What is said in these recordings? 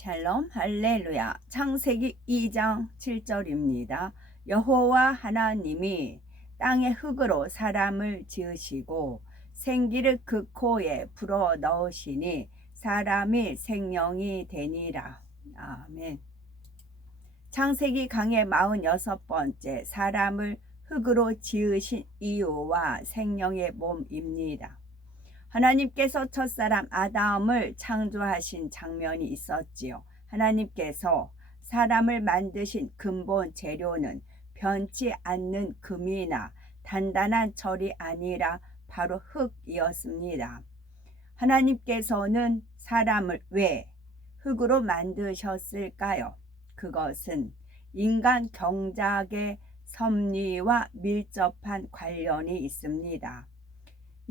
샬롬 할렐루야. 창세기 2장 7절입니다. 여호와 하나님이 땅의 흙으로 사람을 지으시고 생기를 그 코에 불어 넣으시니 사람이 생명이 되니라. 아멘. 창세기 강의 46번째 사람을 흙으로 지으신 이유와 생명의 몸입니다. 하나님께서 첫사람 아담을 창조하신 장면이 있었지요. 하나님께서 사람을 만드신 근본 재료는 변치 않는 금이나 단단한 철이 아니라 바로 흙이었습니다. 하나님께서는 사람을 왜 흙으로 만드셨을까요? 그것은 인간 경작의 섭리와 밀접한 관련이 있습니다.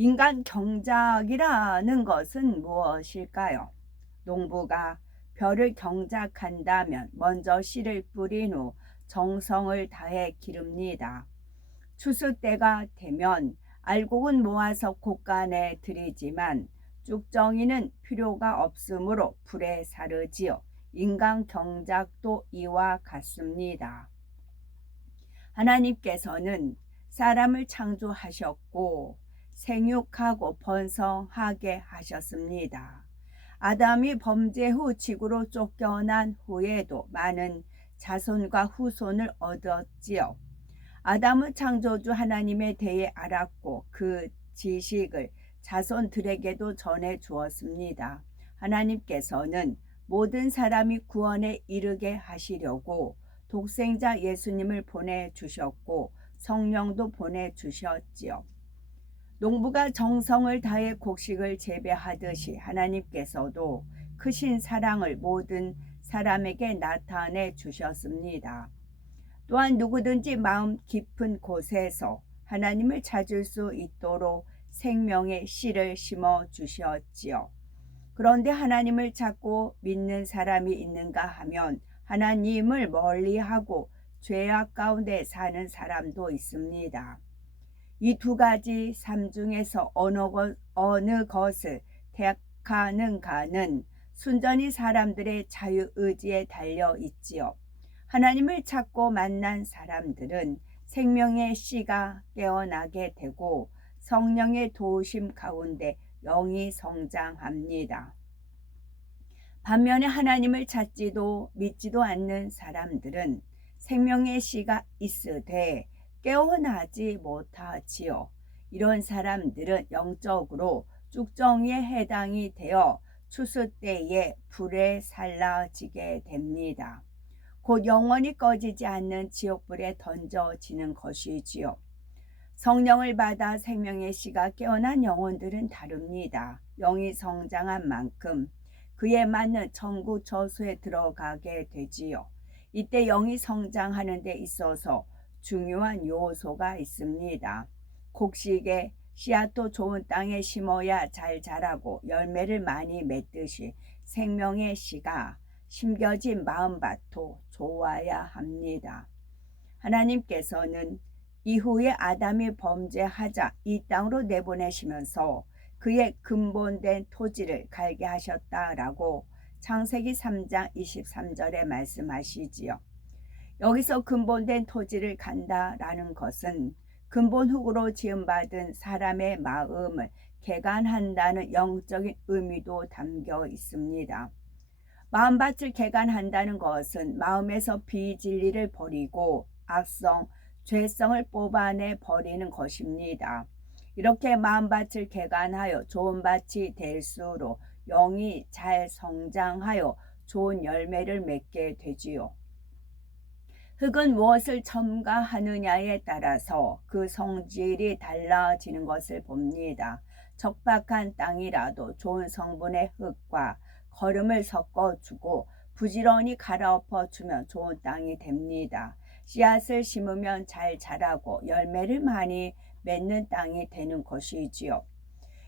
인간 경작이라는 것은 무엇일까요? 농부가 벼를 경작한다면 먼저 씨를 뿌린 후 정성을 다해 기릅니다. 추수 때가 되면 알곡은 모아서 곡간에 들이지만 쭉정이는 필요가 없으므로 불에 사르지요. 인간 경작도 이와 같습니다. 하나님께서는 사람을 창조하셨고 생육하고 번성하게 하셨습니다. 아담이 범죄 후 지구로 쫓겨난 후에도 많은 자손과 후손을 얻었지요. 아담은 창조주 하나님에 대해 알았고 그 지식을 자손들에게도 전해 주었습니다. 하나님께서는 모든 사람이 구원에 이르게 하시려고 독생자 예수님을 보내주셨고 성령도 보내주셨지요. 농부가 정성을 다해 곡식을 재배하듯이 하나님께서도 크신 사랑을 모든 사람에게 나타내 주셨습니다. 또한 누구든지 마음 깊은 곳에서 하나님을 찾을 수 있도록 생명의 씨를 심어 주셨지요. 그런데 하나님을 찾고 믿는 사람이 있는가 하면 하나님을 멀리하고 죄악 가운데 사는 사람도 있습니다. 이 두 가지 삶 중에서 어느 것을 택하는가는 순전히 사람들의 자유의지에 달려 있지요. 하나님을 찾고 만난 사람들은 생명의 씨가 깨어나게 되고 성령의 도우심 가운데 영이 성장합니다. 반면에 하나님을 찾지도 믿지도 않는 사람들은 생명의 씨가 있으되 깨어나지 못하지요. 이런 사람들은 영적으로 쭉정이에 해당이 되어 추수 때에 불에 살라지게 됩니다. 곧 영원히 꺼지지 않는 지옥불에 던져지는 것이지요. 성령을 받아 생명의 씨가 깨어난 영혼들은 다릅니다. 영이 성장한 만큼 그에 맞는 천국 저수에 들어가게 되지요. 이때 영이 성장하는 데 있어서 중요한 요소가 있습니다. 곡식의 씨앗도 좋은 땅에 심어야 잘 자라고 열매를 많이 맺듯이 생명의 씨가 심겨진 마음밭도 좋아야 합니다. 하나님께서는 이후에 아담이 범죄하자 이 땅으로 내보내시면서 그의 근본된 토지를 갈게 하셨다라고 창세기 3장 23절에 말씀하시지요. 여기서 근본된 토지를 간다라는 것은 근본 흙으로 지음받은 사람의 마음을 개간한다는 영적인 의미도 담겨 있습니다. 마음밭을 개간한다는 것은 마음에서 비진리를 버리고 악성, 죄성을 뽑아내 버리는 것입니다. 이렇게 마음밭을 개간하여 좋은 밭이 될수록 영이 잘 성장하여 좋은 열매를 맺게 되지요. 흙은 무엇을 첨가하느냐에 따라서 그 성질이 달라지는 것을 봅니다. 척박한 땅이라도 좋은 성분의 흙과 거름을 섞어주고 부지런히 갈아엎어주면 좋은 땅이 됩니다. 씨앗을 심으면 잘 자라고 열매를 많이 맺는 땅이 되는 것이지요.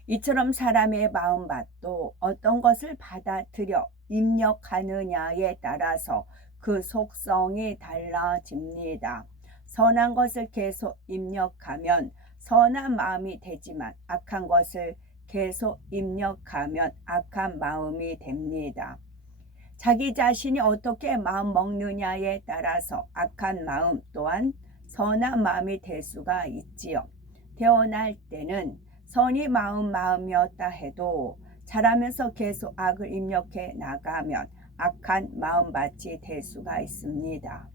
이처럼 사람의 마음밭도 어떤 것을 받아들여 입력하느냐에 따라서 그 속성이 달라집니다. 선한 것을 계속 입력하면 선한 마음이 되지만 악한 것을 계속 입력하면 악한 마음이 됩니다. 자기 자신이 어떻게 마음 먹느냐에 따라서 악한 마음 또한 선한 마음이 될 수가 있지요. 태어날 때는 선이 마음이었다 해도 자라면서 계속 악을 입력해 나가면 악한 마음밭이 될 수가 있습니다.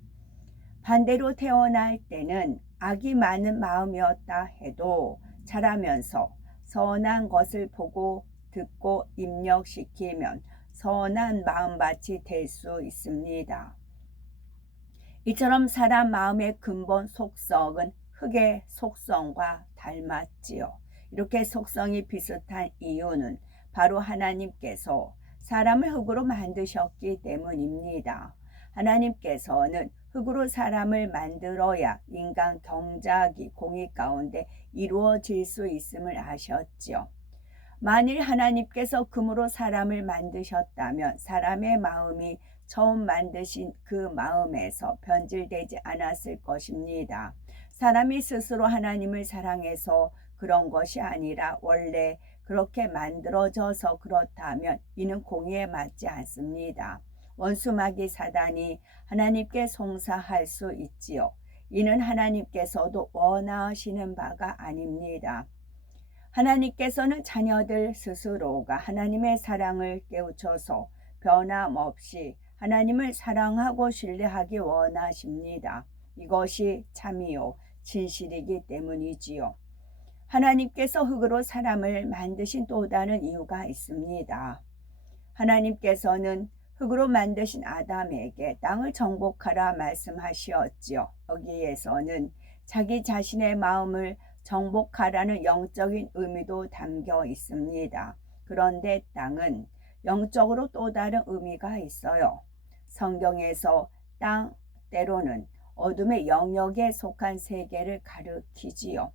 반대로 태어날 때는 악이 많은 마음이었다 해도 자라면서 선한 것을 보고 듣고 입력시키면 선한 마음밭이 될 수 있습니다. 이처럼 사람 마음의 근본 속성은 흙의 속성과 닮았지요. 이렇게 속성이 비슷한 이유는 바로 하나님께서 사람을 흙으로 만드셨기 때문입니다. 하나님께서는 흙으로 사람을 만들어야 인간 경작이 공의 가운데 이루어질 수 있음을 아셨지요. 만일 하나님께서 금으로 사람을 만드셨다면 사람의 마음이 처음 만드신 그 마음에서 변질되지 않았을 것입니다. 사람이 스스로 하나님을 사랑해서 그런 것이 아니라 원래 그렇게 만들어져서 그렇다면 이는 공의에 맞지 않습니다. 원수마귀 사단이 하나님께 송사할 수 있지요. 이는 하나님께서도 원하시는 바가 아닙니다. 하나님께서는 자녀들 스스로가 하나님의 사랑을 깨우쳐서 변함없이 하나님을 사랑하고 신뢰하기 원하십니다. 이것이 참이요 진실이기 때문이지요. 하나님께서 흙으로 사람을 만드신 또 다른 이유가 있습니다. 하나님께서는 흙으로 만드신 아담에게 땅을 정복하라 말씀하시었지요. 여기에서는 자기 자신의 마음을 정복하라는 영적인 의미도 담겨 있습니다. 그런데 땅은 영적으로 또 다른 의미가 있어요. 성경에서 땅 때로는 어둠의 영역에 속한 세계를 가리키지요.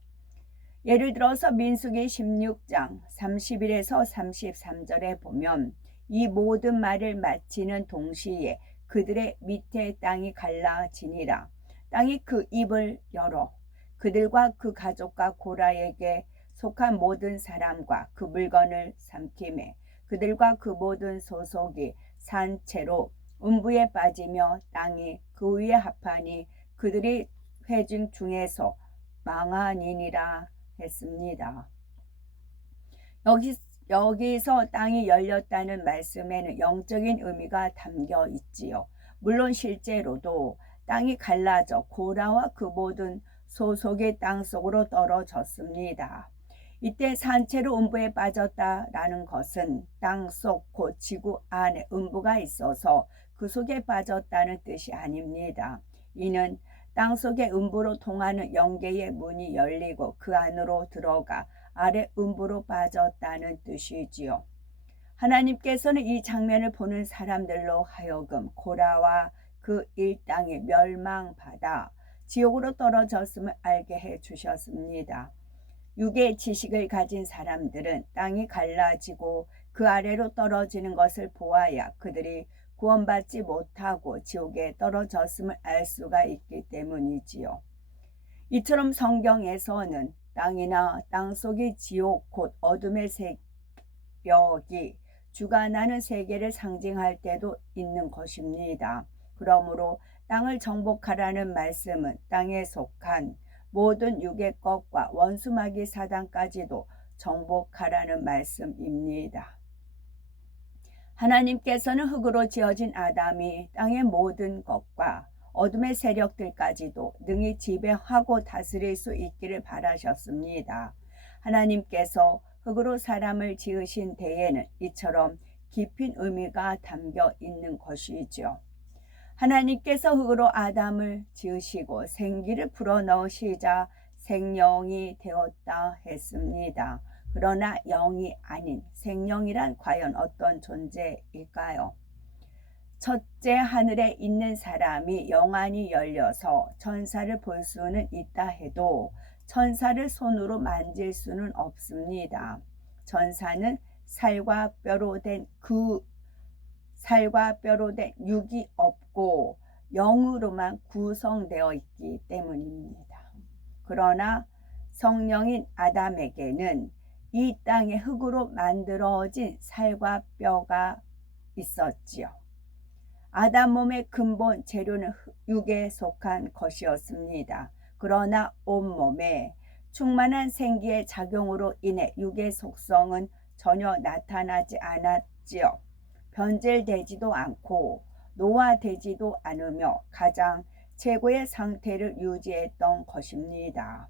예를 들어서 민수기 16장 31에서 33절에 보면 이 모든 말을 마치는 동시에 그들의 밑에 땅이 갈라지니라. 땅이 그 입을 열어 그들과 그 가족과 고라에게 속한 모든 사람과 그 물건을 삼키매 그들과 그 모든 소속이 산채로 음부에 빠지며 땅이 그 위에 합하니 그들이 회중 중에서 망하니니라 했습니다. 여기서 땅이 열렸다는 말씀에는 영적인 의미가 담겨 있지요. 물론 실제로도 땅이 갈라져 고라와 그 모든 소속이 땅속으로 떨어졌습니다. 이때 산채로 음부에 빠졌다라는 것은 땅속 곧 지구 안에 음부가 있어서 그 속에 빠졌다는 뜻이 아닙니다. 이는 땅속의 음부로 통하는 영계의 문이 열리고 그 안으로 들어가 아래 음부로 빠졌다는 뜻이지요. 하나님께서는 이 장면을 보는 사람들로 하여금 고라와 그 일당이 멸망받아 지옥으로 떨어졌음을 알게 해주셨습니다. 육의 지식을 가진 사람들은 땅이 갈라지고 그 아래로 떨어지는 것을 보아야 그들이 구원받지 못하고 지옥에 떨어졌음을 알 수가 있기 때문이지요. 이처럼 성경에서는 땅이나 땅속의 지옥 곧 어둠의 세력이 주관하는 세계를 상징할 때도 있는 것입니다. 그러므로 땅을 정복하라는 말씀은 땅에 속한 모든 육의 것과 원수마귀 사단까지도 정복하라는 말씀입니다. 하나님께서는 흙으로 지어진 아담이 땅의 모든 것과 어둠의 세력들까지도 능히 지배하고 다스릴 수 있기를 바라셨습니다. 하나님께서 흙으로 사람을 지으신 데에는 이처럼 깊은 의미가 담겨 있는 것이죠. 하나님께서 흙으로 아담을 지으시고 생기를 불어넣으시자 생명이 되었다 했습니다. 그러나 영이 아닌 생명이란 과연 어떤 존재일까요? 첫째 하늘에 있는 사람이 영안이 열려서 천사를 볼 수는 있다 해도 천사를 손으로 만질 수는 없습니다. 천사는 살과 뼈로 된 육이 없고 영으로만 구성되어 있기 때문입니다. 그러나 성령인 아담에게는 이 땅의 흙으로 만들어진 살과 뼈가 있었지요. 아담 몸의 근본 재료는 육에 속한 것이었습니다. 그러나 온몸에 충만한 생기의 작용으로 인해 육의 속성은 전혀 나타나지 않았지요. 변질되지도 않고 노화되지도 않으며 가장 최고의 상태를 유지했던 것입니다.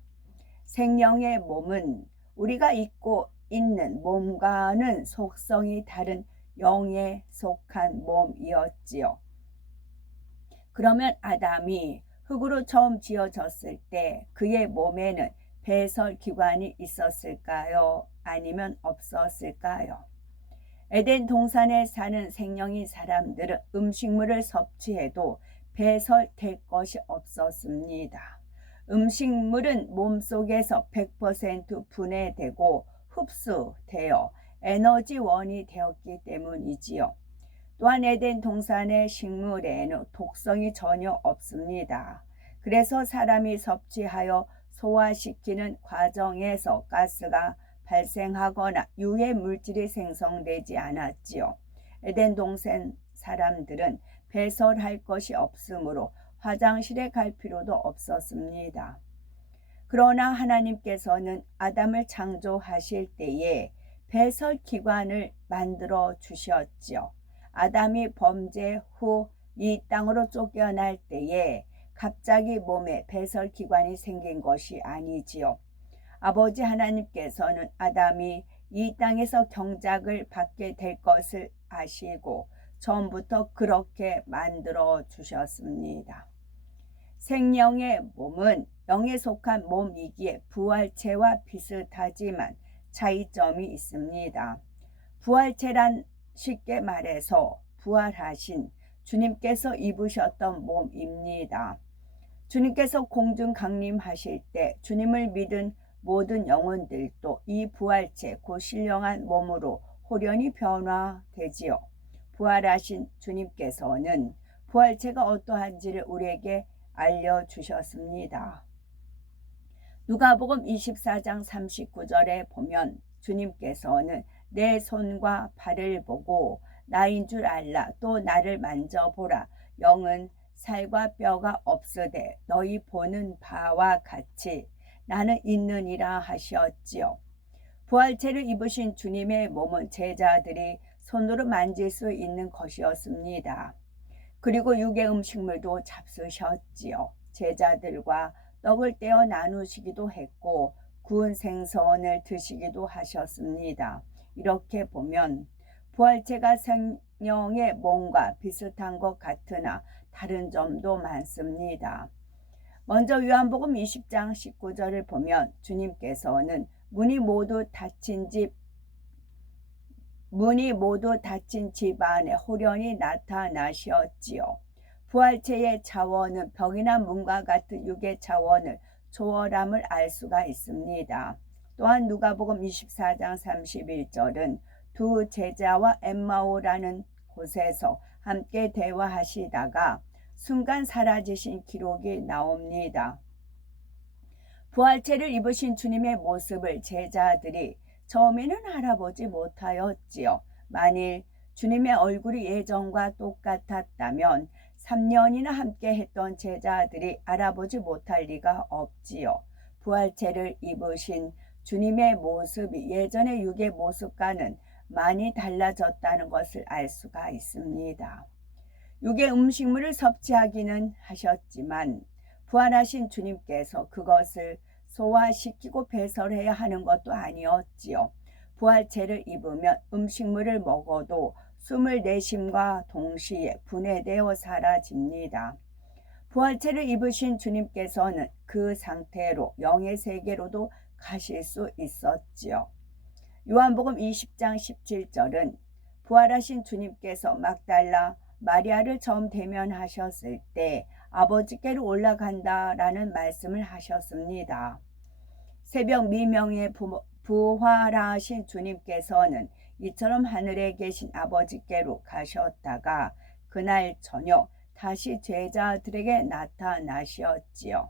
생명의 몸은 우리가 입고 있는 몸과는 속성이 다른 영에 속한 몸이었지요. 그러면 아담이 흙으로 처음 지어졌을 때 그의 몸에는 배설기관이 있었을까요? 아니면 없었을까요? 에덴 동산에 사는 생명인 사람들은 음식물을 섭취해도 배설될 것이 없었습니다. 음식물은 몸속에서 100% 분해되고 흡수되어 에너지원이 되었기 때문이지요. 또한 에덴 동산의 식물에는 독성이 전혀 없습니다. 그래서 사람이 섭취하여 소화시키는 과정에서 가스가 발생하거나 유해 물질이 생성되지 않았지요. 에덴 동산 사람들은 배설할 것이 없으므로 화장실에 갈 필요도 없었습니다. 그러나 하나님께서는 아담을 창조하실 때에 배설기관을 만들어 주셨지요. 아담이 범죄 후 이 땅으로 쫓겨날 때에 갑자기 몸에 배설기관이 생긴 것이 아니지요. 아버지 하나님께서는 아담이 이 땅에서 경작을 받게 될 것을 아시고 처음부터 그렇게 만들어 주셨습니다. 생명의 몸은 영에 속한 몸이기에 부활체와 비슷하지만 차이점이 있습니다. 부활체란 쉽게 말해서 부활하신 주님께서 입으셨던 몸입니다. 주님께서 공중 강림하실 때 주님을 믿은 모든 영혼들도 이 부활체 곧 신령한 몸으로 홀연히 변화되지요. 부활하신 주님께서는 부활체가 어떠한지를 우리에게 알려주셨습니다. 누가복음 24장 39절에 보면 주님께서는 내 손과 발을 보고 나인 줄 알라. 또 나를 만져보라. 영은 살과 뼈가 없으되 너희 보는 바와 같이 나는 있느니라 하셨지요. 부활체를 입으신 주님의 몸은 제자들이 손으로 만질 수 있는 것이었습니다. 그리고 육의 음식물도 잡수셨지요. 제자들과 떡을 떼어 나누시기도 했고 구운 생선을 드시기도 하셨습니다. 이렇게 보면 부활체가 생명의 몸과 비슷한 것 같으나 다른 점도 많습니다. 먼저 요한복음 20장 19절을 보면 주님께서는 문이 모두 닫힌 집 안에 홀연히 나타나셨지요. 부활체의 차원은 벽이나 문과 같은 육의 차원을 초월함을 알 수가 있습니다. 또한 누가복음 24장 31절은 두 제자와 엠마오라는 곳에서 함께 대화하시다가 순간 사라지신 기록이 나옵니다. 부활체를 입으신 주님의 모습을 제자들이 처음에는 알아보지 못하였지요. 만일 주님의 얼굴이 예전과 똑같았다면 3년이나 함께 했던 제자들이 알아보지 못할 리가 없지요. 부활체를 입으신 주님의 모습이 예전의 육의 모습과는 많이 달라졌다는 것을 알 수가 있습니다. 육의 음식물을 섭취하기는 하셨지만 부활하신 주님께서 그것을 소화시키고 배설해야 하는 것도 아니었지요. 부활체를 입으면 음식물을 먹어도 숨을 내쉼과 동시에 분해되어 사라집니다. 부활체를 입으신 주님께서는 그 상태로 영의 세계로도 가실 수 있었지요. 요한복음 20장 17절은 부활하신 주님께서 막달라 마리아를 처음 대면하셨을 때 아버지께로 올라간다라는 말씀을 하셨습니다. 새벽 미명에 부활하신 주님께서는 이처럼 하늘에 계신 아버지께로 가셨다가 그날 저녁 다시 제자들에게 나타나셨지요.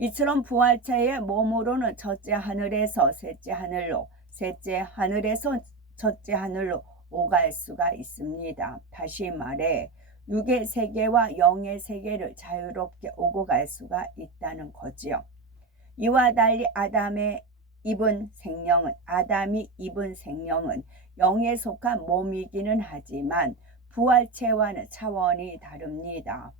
이처럼 부활체의 몸으로는 첫째 하늘에서 셋째 하늘로, 셋째 하늘에서 첫째 하늘로 오갈 수가 있습니다. 다시 말해 육의 세계와 영의 세계를 자유롭게 오고 갈 수가 있다는 거지요. 이와 달리 아담이 입은 생명은 영에 속한 몸이기는 하지만 부활체와는 차원이 다릅니다.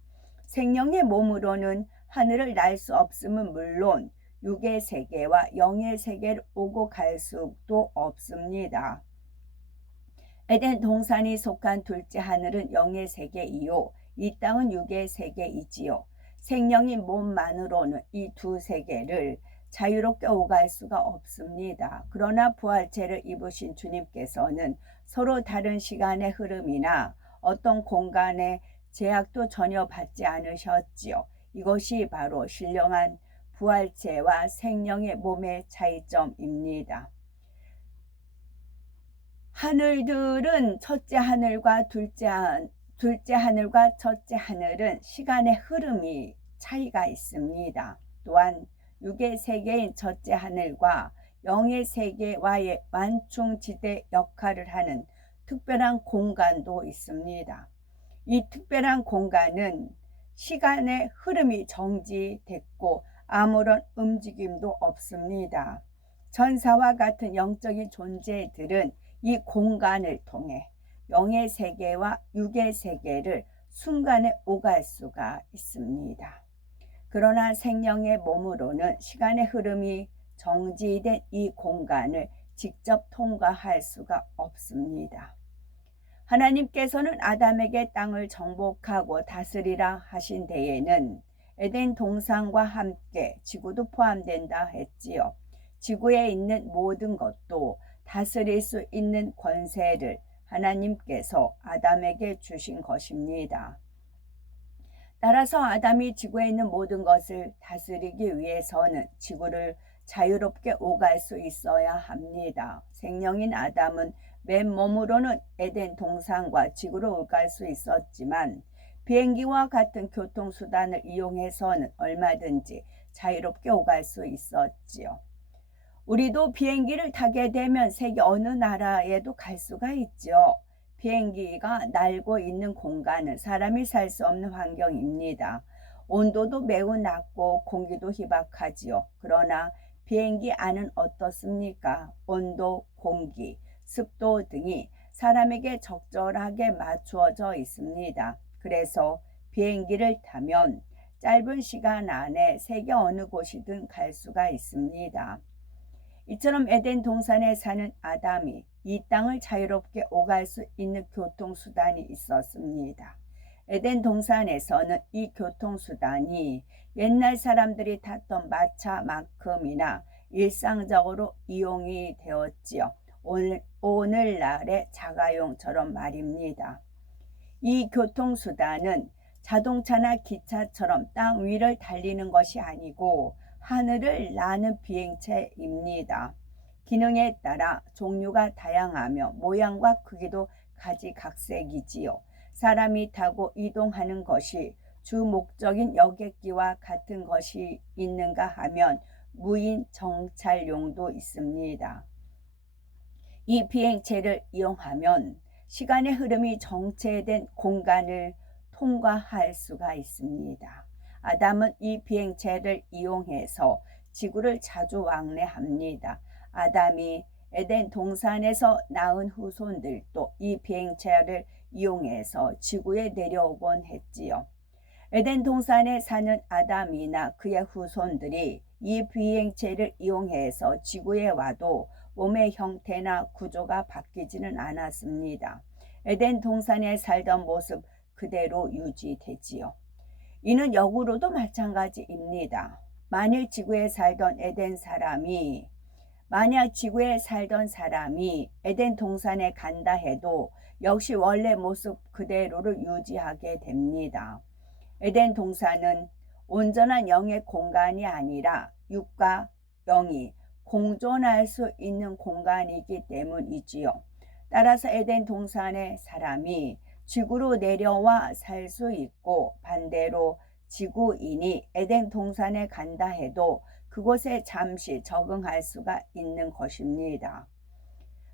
생명의 몸으로는 하늘을 날 수 없음은 물론 육의 세계와 영의 세계를 오고 갈 수도 없습니다. 에덴 동산이 속한 둘째 하늘은 영의 세계이요 이 땅은 육의 세계이지요. 생명인 몸만으로는 이 두 세계를 자유롭게 오갈 수가 없습니다. 그러나 부활체를 입으신 주님께서는 서로 다른 시간의 흐름이나 어떤 공간의 제약도 전혀 받지 않으셨지요. 이것이 바로 신령한 부활체와 생명의 몸의 차이점입니다. 하늘들은 첫째 하늘과 둘째 하늘과 첫째 하늘은 시간의 흐름이 차이가 있습니다. 또한 육의 세계인 첫째 하늘과 영의 세계와의 완충지대 역할을 하는 특별한 공간도 있습니다. 이 특별한 공간은 시간의 흐름이 정지됐고 아무런 움직임도 없습니다. 전사와 같은 영적인 존재들은 이 공간을 통해 영의 세계와 육의 세계를 순간에 오갈 수가 있습니다. 그러나 생명의 몸으로는 시간의 흐름이 정지된 이 공간을 직접 통과할 수가 없습니다. 하나님께서는 아담에게 땅을 정복하고 다스리라 하신 때에는 에덴 동산과 함께 지구도 포함된다 했지요. 지구에 있는 모든 것도 다스릴 수 있는 권세를 하나님께서 아담에게 주신 것입니다. 따라서 아담이 지구에 있는 모든 것을 다스리기 위해서는 지구를 자유롭게 오갈 수 있어야 합니다. 생명인 아담은 맨몸으로는 에덴 동산과 지구로 오갈 수 있었지만 비행기와 같은 교통수단을 이용해서는 얼마든지 자유롭게 오갈 수 있었지요. 우리도 비행기를 타게 되면 세계 어느 나라에도 갈 수가 있죠. 비행기가 날고 있는 공간은 사람이 살 수 없는 환경입니다. 온도도 매우 낮고 공기도 희박하지요. 그러나 비행기 안은 어떻습니까? 온도, 공기, 습도 등이 사람에게 적절하게 맞추어져 있습니다. 그래서 비행기를 타면 짧은 시간 안에 세계 어느 곳이든 갈 수가 있습니다. 이처럼 에덴 동산에 사는 아담이 이 땅을 자유롭게 오갈 수 있는 교통수단이 있었습니다. 에덴 동산에서는 이 교통수단이 옛날 사람들이 탔던 마차만큼이나 일상적으로 이용이 되었지요. 오늘날의 자가용처럼 말입니다. 이 교통수단은 자동차나 기차처럼 땅 위를 달리는 것이 아니고 하늘을 나는 비행체입니다. 기능에 따라 종류가 다양하며 모양과 크기도 가지각색이지요. 사람이 타고 이동하는 것이 주 목적인 여객기와 같은 것이 있는가 하면 무인 정찰용도 있습니다. 이 비행체를 이용하면 시간의 흐름이 정체된 공간을 통과할 수가 있습니다. 아담은 이 비행체를 이용해서 지구를 자주 왕래합니다. 아담이 에덴 동산에서 낳은 후손들도 이 비행체를 이용해서 지구에 내려오곤 했지요. 에덴 동산에 사는 아담이나 그의 후손들이 이 비행체를 이용해서 지구에 와도 몸의 형태나 구조가 바뀌지는 않았습니다. 에덴 동산에 살던 모습 그대로 유지되지요. 이는 역으로도 마찬가지입니다. 만약 지구에 살던 사람이 에덴 동산에 간다 해도 역시 원래 모습 그대로를 유지하게 됩니다. 에덴 동산은 온전한 영의 공간이 아니라 육과 영이 공존할 수 있는 공간이기 때문이지요. 따라서 에덴 동산의 사람이 지구로 내려와 살 수 있고 반대로 지구인이 에덴 동산에 간다 해도 그곳에 잠시 적응할 수가 있는 것입니다.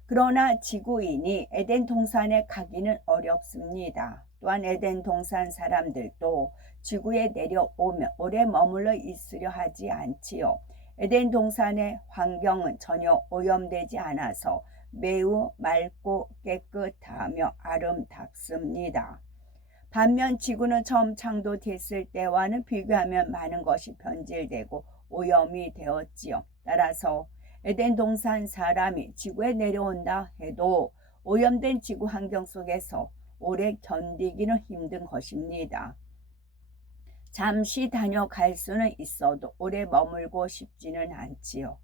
그러나 지구인이 에덴 동산에 가기는 어렵습니다. 또한 에덴 동산 사람들도 지구에 내려오면 오래 머물러 있으려 하지 않지요. 에덴 동산의 환경은 전혀 오염되지 않아서 매우 맑고 깨끗하며 아름답습니다. 반면 지구는 처음 창조됐을 때와는 비교하면 많은 것이 변질되고 오염이 되었지요. 따라서 에덴 동산 사람이 지구에 내려온다 해도 오염된 지구 환경 속에서 오래 견디기는 힘든 것입니다. 잠시 다녀갈 수는 있어도 오래 머물고 싶지는 않지요.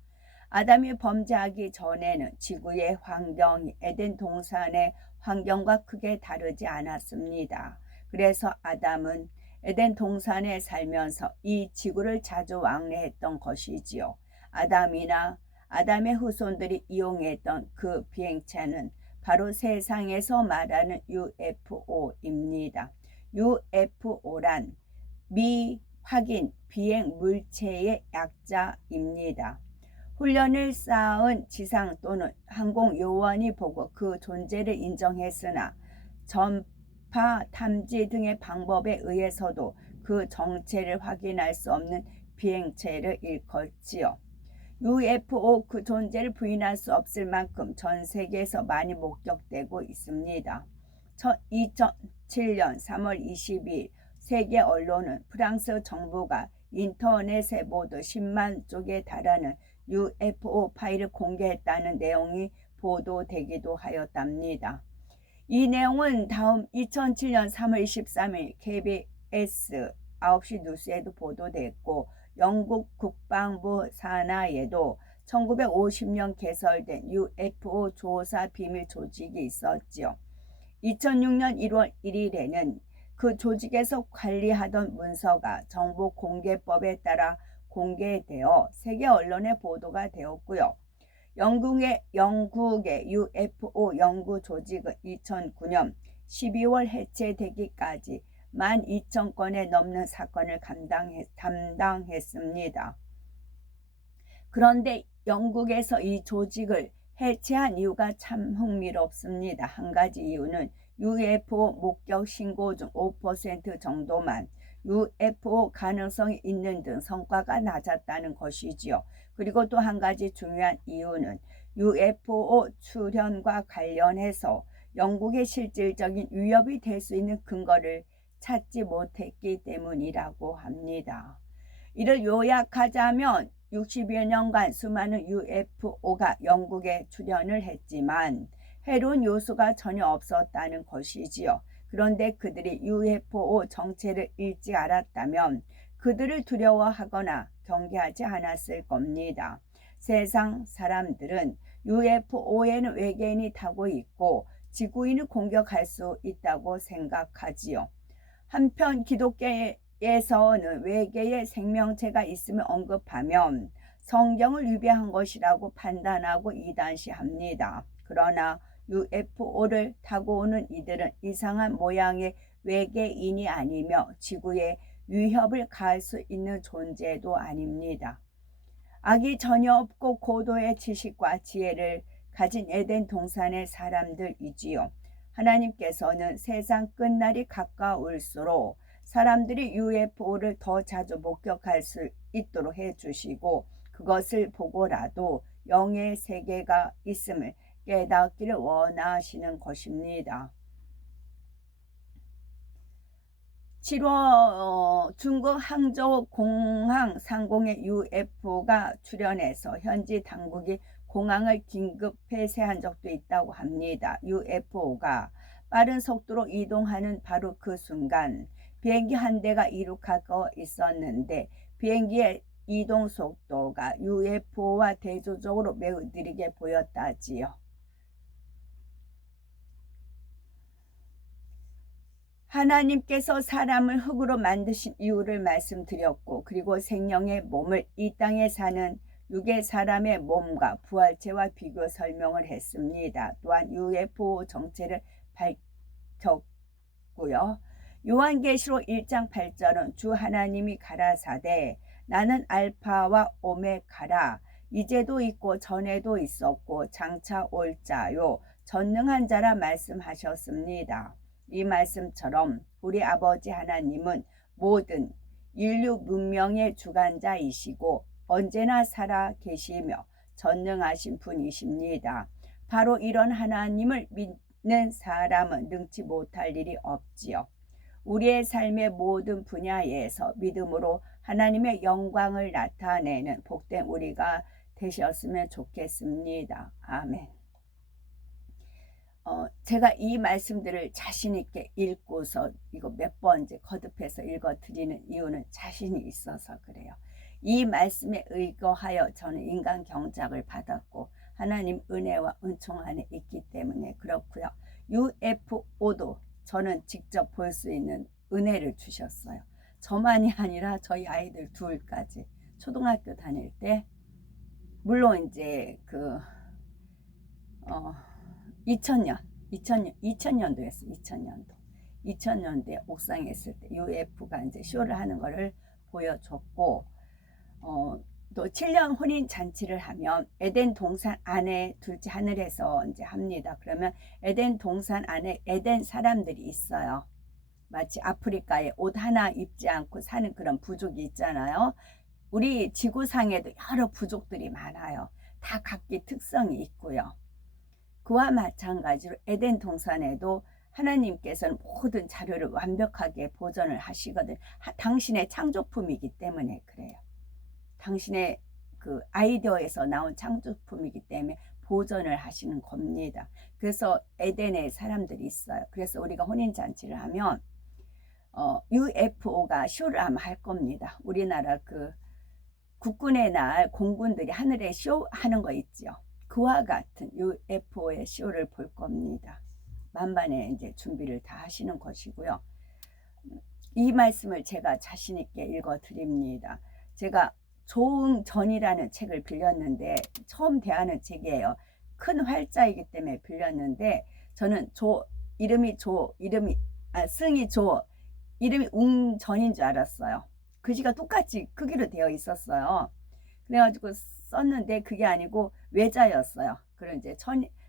아담이 범죄하기 전에는 지구의 환경이 에덴 동산의 환경과 크게 다르지 않았습니다. 그래서 아담은 에덴 동산에 살면서 이 지구를 자주 왕래했던 것이지요. 아담이나 아담의 후손들이 이용했던 그 비행체는 바로 세상에서 말하는 UFO입니다. UFO란 미확인 비행 물체의 약자입니다. 훈련을 쌓은 지상 또는 항공 요원이 보고 그 존재를 인정했으나 전파 탐지 등의 방법에 의해서도 그 정체를 확인할 수 없는 비행체를 일컫지요. UFO 그 존재를 부인할 수 없을 만큼 전 세계에서 많이 목격되고 있습니다. 2007년 3월 22일 세계 언론은 프랑스 정부가 인터넷에 모두 10만 쪽에 달하는 UFO 파일을 공개했다는 내용이 보도되기도 하였답니다. 이 내용은 다음 2007년 3월 23일 KBS 9시 뉴스에도 보도됐고 영국 국방부 산하에도 1950년 개설된 UFO 조사 비밀 조직이 있었지요. 2006년 1월 1일에는 그 조직에서 관리하던 문서가 정보공개법에 따라 공개되어 세계 언론에 보도가 되었고요. 영국의 UFO 연구 조직은 2009년 12월 해체되기까지 12,000건에 넘는 사건을 담당했습니다. 그런데 영국에서 이 조직을 해체한 이유가 참 흥미롭습니다. 한 가지 이유는 UFO 목격 신고 중 5% 정도만 UFO 가능성이 있는 등 성과가 낮았다는 것이지요. 그리고 또 한 가지 중요한 이유는 UFO 출현과 관련해서 영국의 실질적인 위협이 될 수 있는 근거를 찾지 못했기 때문이라고 합니다. 이를 요약하자면 60여 년간 수많은 UFO가 영국에 출현을 했지만 해로운 요소가 전혀 없었다는 것이지요. 그런데 그들이 UFO 정체를 일찍 알았다면 그들을 두려워하거나 경계하지 않았을 겁니다. 세상 사람들은 UFO에는 외계인이 타고 있고 지구인을 공격할 수 있다고 생각하지요. 한편 기독교에서는 외계의 생명체가 있음을 언급하면 성경을 위배한 것이라고 판단하고 이단시합니다. 그러나 UFO를 타고 오는 이들은 이상한 모양의 외계인이 아니며 지구에 위협을 가할 수 있는 존재도 아닙니다. 악이 전혀 없고 고도의 지식과 지혜를 가진 에덴 동산의 사람들이지요. 하나님께서는 세상 끝날이 가까울수록 사람들이 UFO를 더 자주 목격할 수 있도록 해주시고 그것을 보고라도 영의 세계가 있음을 깨닫기를 원하시는 것입니다. 7월 중국 항저우 공항 상공에 UFO가 출현해서 현지 당국이 공항을 긴급 폐쇄한 적도 있다고 합니다. UFO가 빠른 속도로 이동하는 바로 그 순간 비행기 한 대가 이륙하고 있었는데 비행기의 이동 속도가 UFO와 대조적으로 매우 느리게 보였다지요. 하나님께서 사람을 흙으로 만드신 이유를 말씀드렸고 그리고 생명의 몸을 이 땅에 사는 육의 사람의 몸과 부활체와 비교 설명을 했습니다. 또한 UFO 정체를 밝혔고요. 요한계시록 1장 8절은 주 하나님이 가라사대 나는 알파와 오메가라 이제도 있고 전에도 있었고 장차 올 자요 전능한 자라 말씀하셨습니다. 이 말씀처럼 우리 아버지 하나님은 모든 인류 문명의 주관자이시고 언제나 살아 계시며 전능하신 분이십니다. 바로 이런 하나님을 믿는 사람은 능치 못할 일이 없지요. 우리의 삶의 모든 분야에서 믿음으로 하나님의 영광을 나타내는 복된 우리가 되셨으면 좋겠습니다. 아멘. 제가 이 말씀들을 자신 있게 읽고서 이거 몇 번 이제 거듭해서 읽어 드리는 이유는 자신이 있어서 그래요. 이 말씀에 의거하여 저는 인간 경작을 받았고 하나님 은혜와 은총 안에 있기 때문에 그렇고요. UFO도 저는 직접 볼 수 있는 은혜를 주셨어요. 저만이 아니라 저희 아이들 둘까지 초등학교 다닐 때 물론 이제 2000년도였어요. 2000년도에 옥상에 있을 때 UFO가 이제 쇼를 하는 거를 보여줬고, 또 7년 혼인 잔치를 하면 에덴 동산 안에 둘째 하늘에서 이제 합니다. 그러면 에덴 동산 안에 에덴 사람들이 있어요. 마치 아프리카에 옷 하나 입지 않고 사는 그런 부족이 있잖아요. 우리 지구상에도 여러 부족들이 많아요. 다 각기 특성이 있고요. 그와 마찬가지로 에덴 동산에도 하나님께서는 모든 자료를 완벽하게 보존을 하시거든. 당신의 창조품이기 때문에 그래요. 당신의 그 아이디어에서 나온 창조품이기 때문에 보존을 하시는 겁니다. 그래서 에덴에 사람들이 있어요. 그래서 우리가 혼인잔치를 하면 UFO가 쇼를 아마 할 겁니다. 우리나라 그 국군의 날 공군들이 하늘에 쇼 하는 거 있죠. 그와 같은 UFO의 쇼를 볼 겁니다. 만반의 이제 준비를 다 하시는 것이고요. 이 말씀을 제가 자신 있게 읽어 드립니다. 제가 조응전이라는 책을 빌렸는데 처음 대하는 책이에요. 큰 활자이기 때문에 빌렸는데 저는 승이 조 이름이 웅전인 줄 알았어요. 글씨가 똑같이 크기로 되어 있었어요. 그래가지고 썼는데 그게 아니고 외자였어요. 그런 이제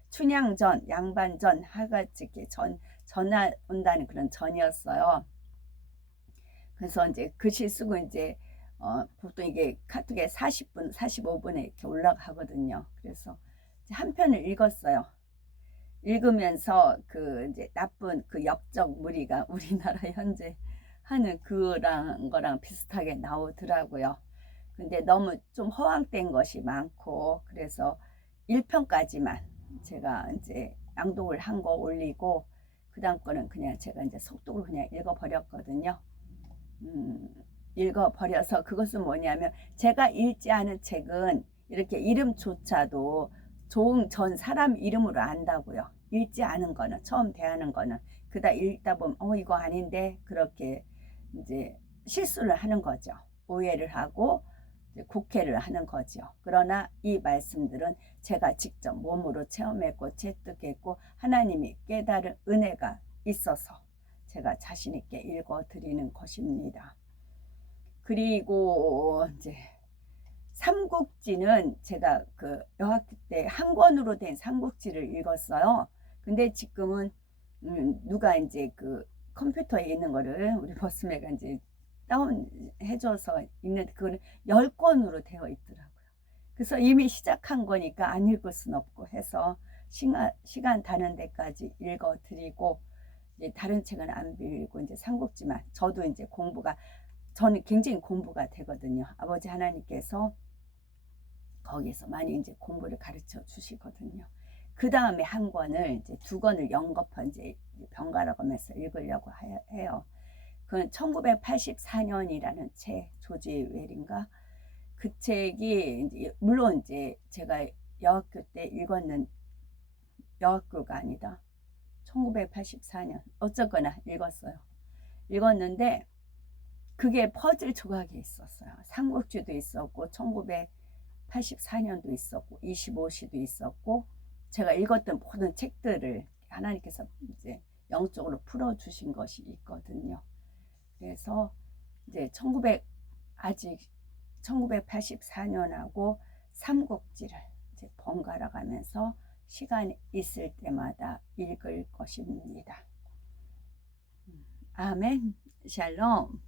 춘향전, 양반전 하같이 이렇게 전화 온다는 그런 전이었어요. 그래서 이제 글씨 쓰고 이제 보통 이게 카톡에 40분, 45분에 이렇게 올라가거든요. 그래서 한 편을 읽었어요. 읽으면서 그 이제 나쁜 그 역적 무리가 우리나라 현재 하는 그런 거랑 비슷하게 나오더라고요. 근데 너무 좀 허황된 것이 많고 그래서 1편까지만 제가 이제 낭독을 한 거 올리고 그 다음 거는 그냥 제가 이제 속독을 그냥 읽어버렸거든요. 읽어버려서 그것은 뭐냐면 제가 읽지 않은 책은 이렇게 이름조차도 전 사람 이름으로 안다고요. 읽지 않은 거는 처음 대하는 거는 그다 읽다 보면 이거 아닌데 그렇게 이제 실수를 하는 거죠. 오해를 하고 곡해를 하는 거죠. 그러나 이 말씀들은 제가 직접 몸으로 체험했고 체득했고 하나님이 깨달은 은혜가 있어서 제가 자신 있게 읽어 드리는 것입니다. 그리고 이제 삼국지는 제가 그 여학교 때 한 권으로 된 삼국지를 읽었어요. 근데 지금은 누가 이제 그 컴퓨터에 있는 거를 우리 버스매가 이제 다운해줘서 있는데 그거는 10권으로 되어 있더라고요. 그래서 이미 시작한 거니까 안 읽을 순 없고 해서 시간 다는 데까지 읽어드리고 이제 다른 책은 안 빌리고 이제 삼국지만 저도 이제 저는 굉장히 공부가 되거든요. 아버지 하나님께서 거기서 많이 이제 공부를 가르쳐 주시거든요. 그 다음에 한 권을 이제 2권을 연거푸 이제 번갈아 가면서 읽으려고 해요. 그건 1984년이라는 책, 조지 웰인가? 그 책이 이제 물론 이제 제가 여학교 때 읽었는 여학교가 아니다. 1984년 어쨌거나 읽었는데 그게 퍼즐 조각이 있었어요. 삼국지도 있었고 1984년도 있었고 25시도 있었고 제가 읽었던 모든 책들을 하나님께서 이제 영적으로 풀어주신 것이 있거든요. 그래서 이제 1984년하고 삼국지를 이제 번갈아 가면서 시간 있을 때마다 읽을 것입니다. 아멘. 샬롬.